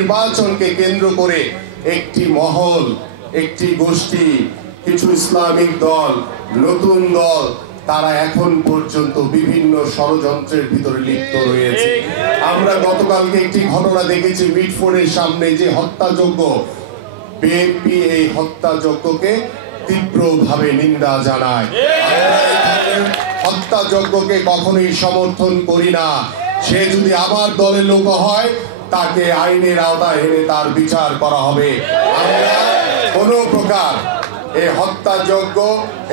নির্বাচনকে কেন্দ্র করে একটি মহল, একটি গোষ্ঠী, কিছু ইসলামিক দল, নতুন দল, তারা এখন পর্যন্ত বিভিন্ন ষড়যন্ত্রের ভিতরে লিপ্ত রয়েছে। আমরা গতকালকে একটি ঘটনা দেখেছি, মিটফোর্ডের সামনে যে হত্যাযজ্ঞ, বিএনপি এই হত্যাযজ্ঞকে তীব্রভাবে নিন্দা জানায়। হত্যাযজ্ঞকে কখনোই সমর্থন করি না। সে যদি আমার দলের লোক হয়, তাকে আইনের আওতায় এনে তার বিচার করা হবে। আমরা কোনো প্রকার এই হত্যাযজ্ঞ,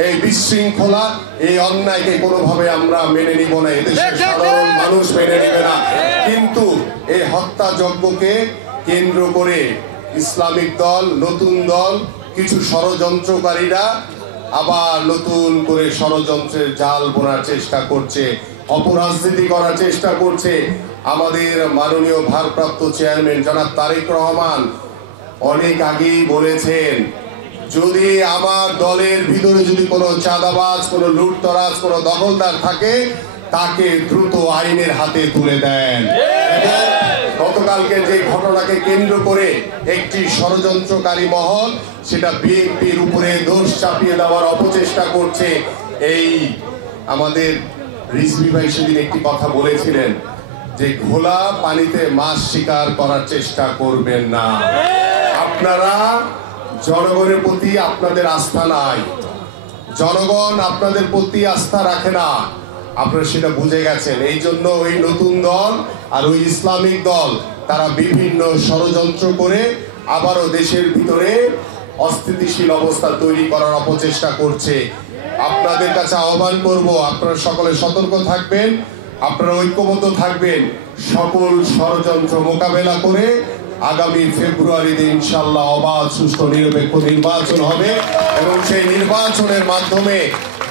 এই বিশৃঙ্খলা, এই অন্যায়কে কোনোভাবে আমরা মেনে নিব না। এদেশের সাধারণ মানুষ মেনে নেবে না। কিন্তু এই হত্যাযজ্ঞকে কেন্দ্র করে ইসলামিক দল, নতুন দল, কিছু ষড়যন্ত্রকারীরা আবার নতুন করে ষড়যন্ত্রের জাল বোনার চেষ্টা করছে, অপরাজনীতি করার চেষ্টা করছে। আমাদের মাননীয় ভারপ্রাপ্ত চেয়ারম্যান জনাব তারেক রহমান অনেক আগেই বলেছেন, যদি আমার দলের ভিতরে যদি কোনো চাঁদাবাজ, কোনো লুটতরাজ, কোনো দখলদার থাকে, তাকে দ্রুত আইনের হাতে তুলে দেন। গতকালকে যে ঘটনাকে কেন্দ্র করে একটি ষড়যন্ত্রকারী মহল সেটা বিএনপির উপরে দোষ চাপিয়ে দেওয়ার অপচেষ্টা করছে। এই আমাদের রিজভী ভাই সেদিন একটি কথা বলেছিলেন যে ঘোলা পানিতে মাছ শিকার করার চেষ্টা করবেন না। আপনারা জনগণের প্রতি আপনাদের আস্থা নাই, জনগণ আপনাদের প্রতি আস্থা রাখে না, আপনারা সেটা বুঝে গেছেন। এই জন্য ওই নতুন দল আর ওই ইসলামিক দল তারা বিভিন্ন ষড়যন্ত্র করে আবারও দেশের ভিতরে অস্থিতিশীল অবস্থা তৈরি করার অপচেষ্টা করছে। আপনাদের কাছে আহ্বান করব, আপনারা সকলে সতর্ক থাকবেন, আপনারা ঐক্যবদ্ধ থাকবেন, সকল ষড়যন্ত্র মোকাবেলা করে আগামী ফেব্রুয়ারিতে ইনশাআল্লাহ অবাধ, সুষ্ঠু, নিরপেক্ষ নির্বাচন হবে এবং সেই নির্বাচনের মাধ্যমে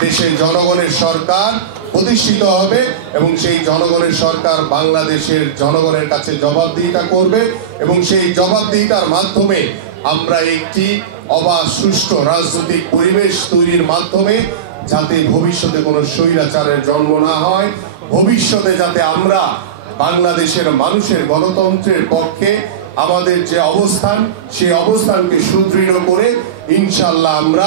দেশে জনগণের সরকার প্রতিষ্ঠিত হবে এবং সেই জনগণের সরকার বাংলাদেশের জনগণের কাছে জবাবদিহিতা করবে এবং সেই জবাবদিহিতার মাধ্যমে আমরা একটি অবাধ, সুষ্ঠু রাজনৈতিক পরিবেশ তৈরির মাধ্যমে যাতে ভবিষ্যতে কোনো স্বৈরাচারের জন্ম না হয়, ভবিষ্যতে যাতে আমরা বাংলাদেশের মানুষের গণতন্ত্রের পক্ষে আমাদের যে অবস্থান, সেই অবস্থানকে সুদৃঢ় করে ইনশাআল্লাহ আমরা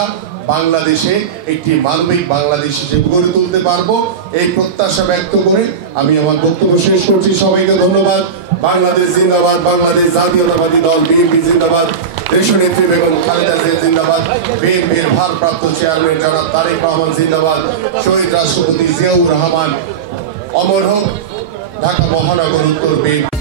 বাংলাদেশে একটি মানবিক বাংলাদেশ হিসেবে গড়ে তুলতে পারবো, এই প্রত্যাশা ব্যক্ত করে আমি আমার বক্তব্য শেষ করছি। সবাইকে ধন্যবাদ। বাংলাদেশ জিন্দাবাদ, বাংলাদেশ জাতীয়তাবাদী দল বিএনপি জিন্দাবাদ, দেশনেত্রী বেগম খালেদা জিয়া জিন্দাবাদ, বিএনপির ভারপ্রাপ্ত চেয়ারম্যান জনাব তারেক রহমান জিন্দাবাদ, শহীদ রাষ্ট্রপতি জিয়াউর রহমান অমর হোক, ঢাকা মহানগর উত্তর বিএনপি।